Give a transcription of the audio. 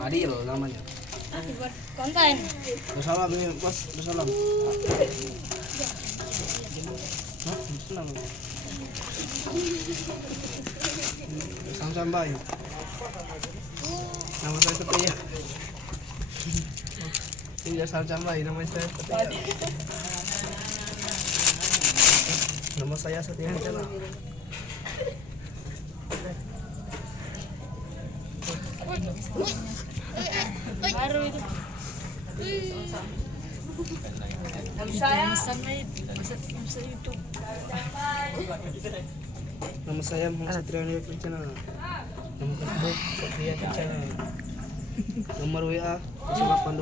Adil namanya. Buat konten. Bersalam ini bos, bersalam. Hah, senang. Sama-sama baik. Nama saya Setia. Tidak sama-sama baik, nama saya Setia. Nama saya Setia Channel. Baru itu. Bisa YouTube. Nama saya Muhammad Satria Channel. Nama Facebook Satria Channel. Nomor WA 08